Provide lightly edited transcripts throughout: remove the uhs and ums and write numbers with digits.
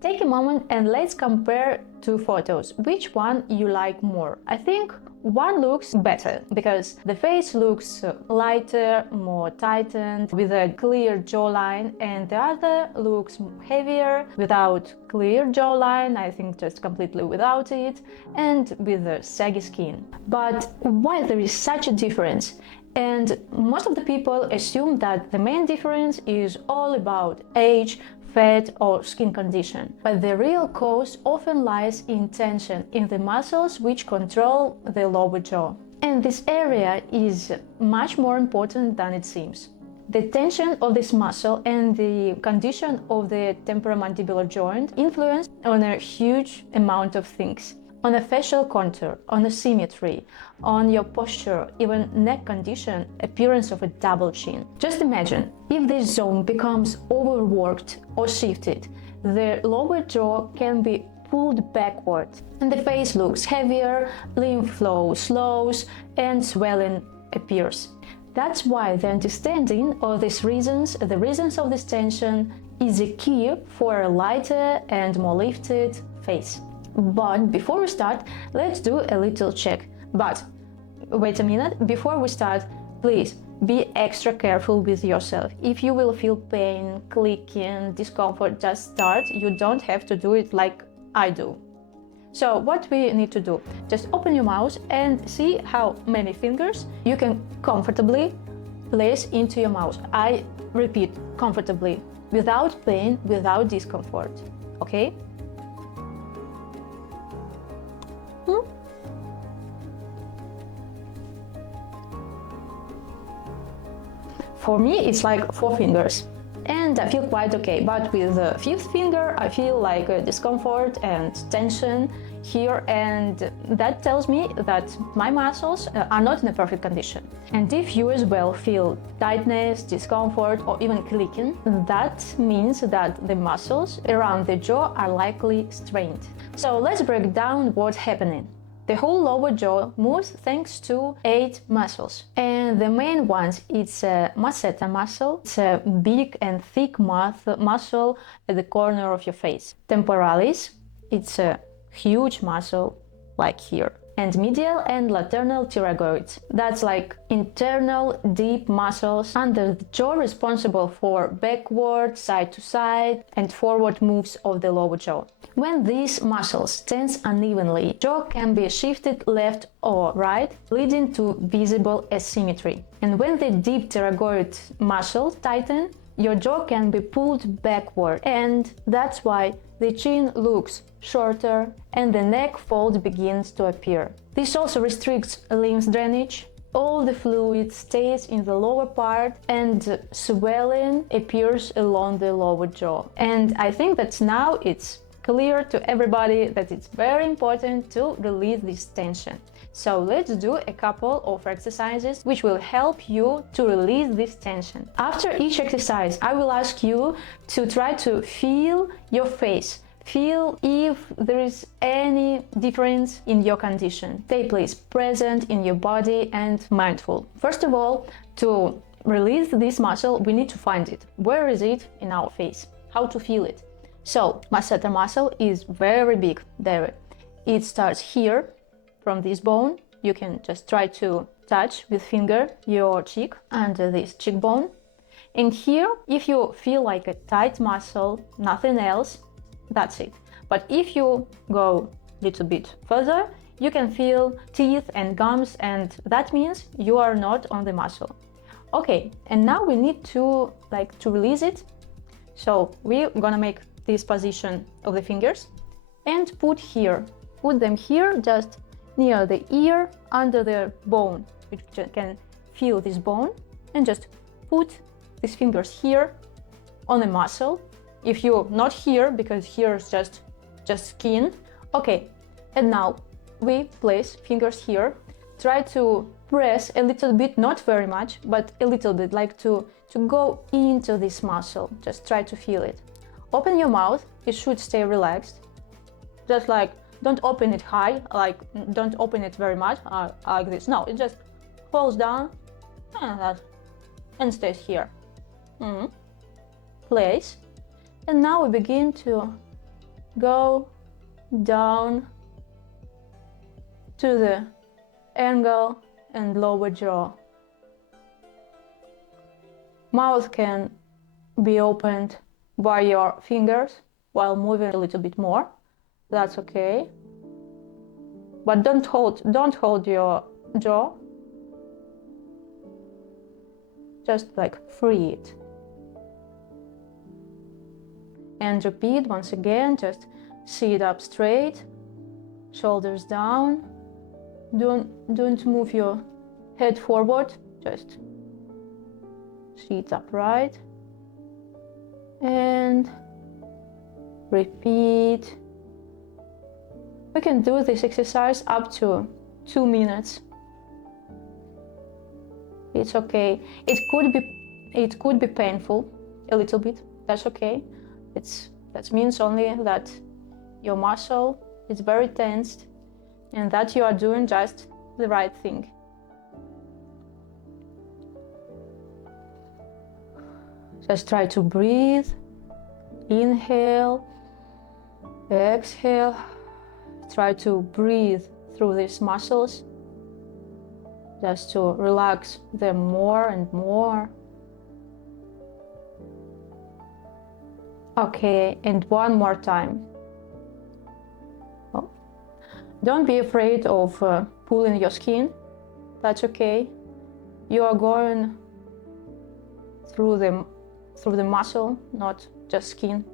Take a moment and let's compare two photos. Which one you like more? I think one looks better because the face looks lighter, more tightened, with a clear jawline, and the other looks heavier, without clear jawline, I think just completely without it, and with a saggy skin. But why there is such a difference? And most of the people assume that the main difference is all about age, fat or skin condition. But the real cause often lies in tension in the muscles which control the lower jaw. And this area is much more important than it seems. The tension of this muscle and the condition of the temporomandibular joint influence on a huge amount of things. On a facial contour, on asymmetry, on your posture, even neck condition, appearance of a double chin. Just imagine, if this zone becomes overworked or shifted, the lower jaw can be pulled backward, and the face looks heavier, lymph flow slows, and swelling appears. That's why the understanding of these reasons, the reasons of this tension, is a key for a lighter and more lifted face. But before we start, let's do a little check. But wait a minute, before we start, please be extra careful with yourself. If you will feel pain, clicking, discomfort, just start. You don't have to do it like I do. So what we need to do, just open your mouth and see how many fingers you can comfortably place into your mouth. I repeat, comfortably, without pain, without discomfort, okay? For me, it's like 4 fingers, and I feel quite okay. But with the 5th finger, I feel like a discomfort and tension here, and that tells me that my muscles are not in a perfect condition. And if you as well feel tightness, discomfort, or even clicking, that means that the muscles around the jaw are likely strained. So let's break down what's happening. The whole lower jaw moves thanks to 8 muscles, and the main ones, it's a masseter muscle. It's a big and thick muscle at the corner of your face. Temporalis, it's a huge muscle like here. And medial and lateral pterygoids, that's like internal deep muscles under the jaw responsible for backward, side to side, and forward moves of the lower jaw. When these muscles tense unevenly, jaw can be shifted left or right, leading to visible asymmetry. And when the deep pterygoid muscles tighten, your jaw can be pulled backward, and that's why the chin looks shorter and the neck fold begins to appear. This also restricts lymph drainage. All the fluid stays in the lower part and swelling appears along the lower jaw. And I think that now it's clear to everybody that it's very important to release this tension. So let's do a couple of exercises which will help you to release this tension. After each exercise, I will ask you to try to feel your face. Feel if there is any difference in your condition. Stay please present in your body and mindful. First of all, to release this muscle, we need to find it. Where is it in our face? How to feel it? So, masseter muscle is very big there. It starts here from this bone. You can just try to touch with finger your cheek under this cheekbone. And here, if you feel like a tight muscle, nothing else, that's it. But if you go a little bit further, you can feel teeth and gums, and that means you are not on the muscle. Okay, and now we need to release it. So we're gonna make this position of the fingers and put them here, just near the ear, under the bone. You can feel this bone, and just put these fingers here on the muscle. If you're not here, because here is just skin. Okay, and now we place fingers here. Try to press a little bit, not very much, but a little bit, like to go into this muscle. Just try to feel it. Open your mouth, it should stay relaxed. Just like, don't open it high, like don't open it very much, like this. No, it just falls down and stays here. Place. And now we begin to go down to the angle and lower jaw. Mouth can be opened by your fingers while moving a little bit more. That's okay. But don't hold your jaw. Just like free it. And repeat once again, just sit up straight, shoulders down. Don't move your head forward, just sit upright. And repeat. We can do this exercise up to 2 minutes. It's okay. It could be painful a little bit. That's okay. That means only that your muscle is very tensed and that you are doing just the right thing. Just try to breathe. Inhale, exhale. Try to breathe through these muscles, just to relax them more and more. Okay, and one more time. Oh. Don't be afraid of pulling your skin. That's okay. You are going through the muscle, not just skin.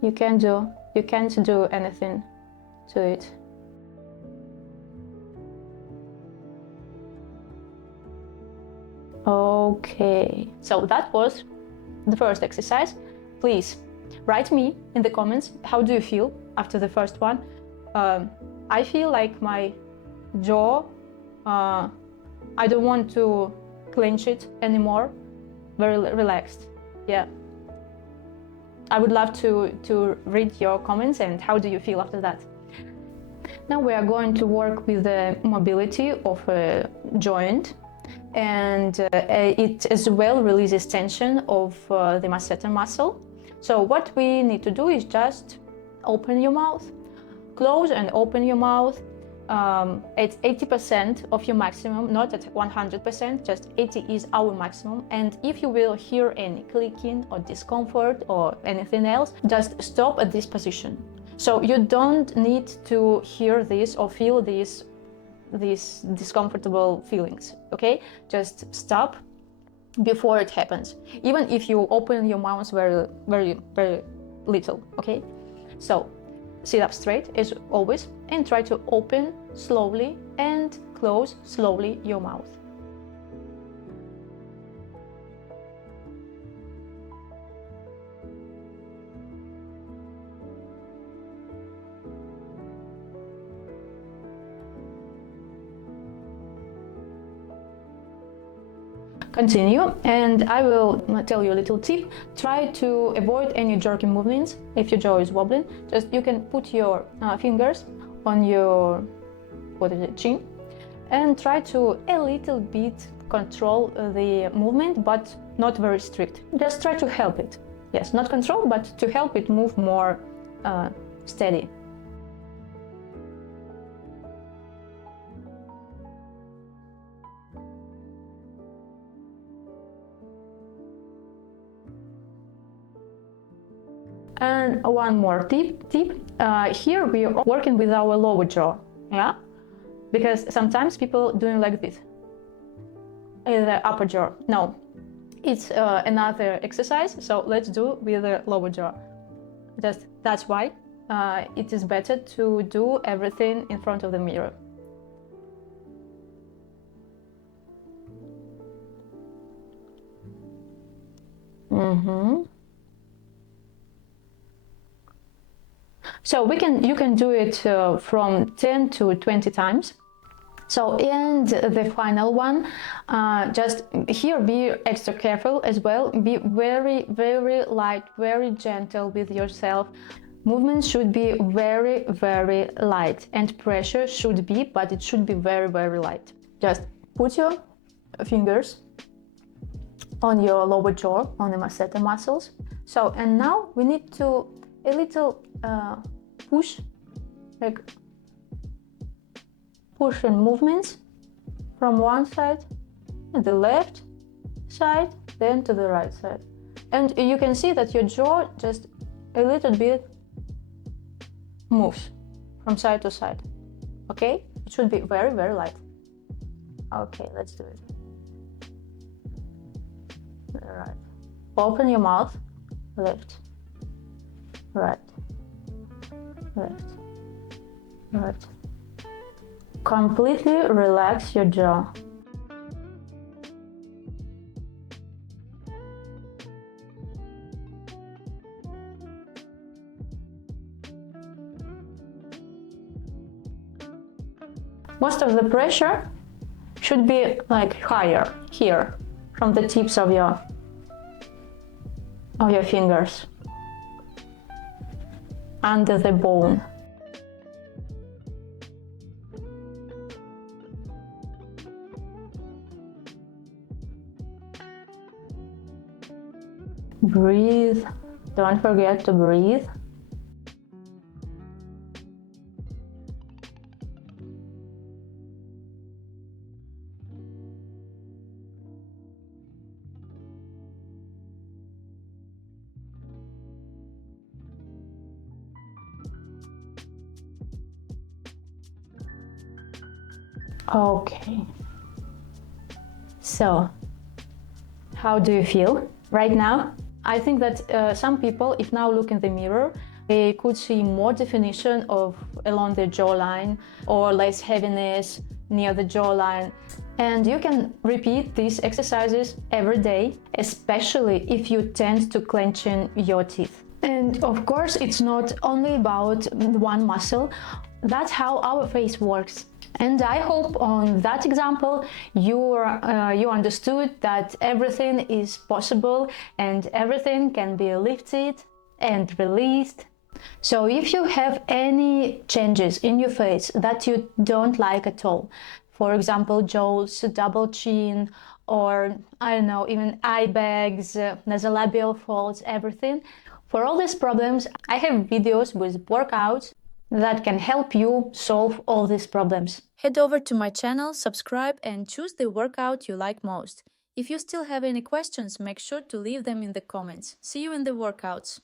You can't do anything to it. Okay, so that was the first exercise. Please write me in the comments, how do you feel after the first one? I feel like my jaw, I don't want to clench it anymore, very relaxed, yeah. I would love to read your comments and how do you feel after that. Now we are going to work with the mobility of a joint, and it as well releases tension of the masseter muscle. So what we need to do is just open your mouth, close and open your mouth at 80% of your maximum, not at 100%, just 80 is our maximum. And if you will hear any clicking or discomfort or anything else, just stop at this position. So you don't need to hear this or feel these discomfortable feelings, okay? Just stop before it happens, even if you open your mouth very little, okay? So sit up straight as always and try to open slowly and close slowly your mouth. Continue, and I will tell you a little tip. Try to avoid any jerky movements if your jaw is wobbling. Just you can put your fingers on your chin and try to a little bit control the movement, but not very strict. Just try to help it. Yes, not control, but to help it move more steady. And one more tip. Here we are working with our lower jaw, yeah? Because sometimes people doing like this in the upper jaw. No, it's another exercise, so let's do with the lower jaw. That's why it is better to do everything in front of the mirror. So you can do it from 10 to 20 times. So, and the final one, just here be extra careful as well. Be very light, very gentle with yourself. Movements should be very light, and pressure should be, but it should be very light. Just put your fingers on your lower jaw, on the masseter muscles. So, and now we need to a little push, like push and movements from one side to the left side, then to the right side. And you can see that your jaw just a little bit moves from side to side. Okay? It should be very, very light. Okay, let's do it. Right. Open your mouth. Left. Right. Left. Right. Completely relax your jaw. Most of the pressure should be like higher here from the tips of your fingers under the bone. Breathe. Don't forget to breathe. Okay. So, how do you feel right now? I think that some people, if now look in the mirror, they could see more definition along the jawline or less heaviness near the jawline. And you can repeat these exercises every day, especially if you tend to clenching your teeth. And of course, it's not only about one muscle. That's how our face works. And I hope on that example you understood that everything is possible and everything can be lifted and released. So if you have any changes in your face that you don't like at all, for example, jowls, double chin, or I don't know, even eye bags, nasolabial folds, everything, for all these problems, I have videos with workouts that can help you solve all these problems. Head over to my channel, subscribe, and choose the workout you like most. If you still have any questions, make sure to leave them in the comments. See you in the workouts.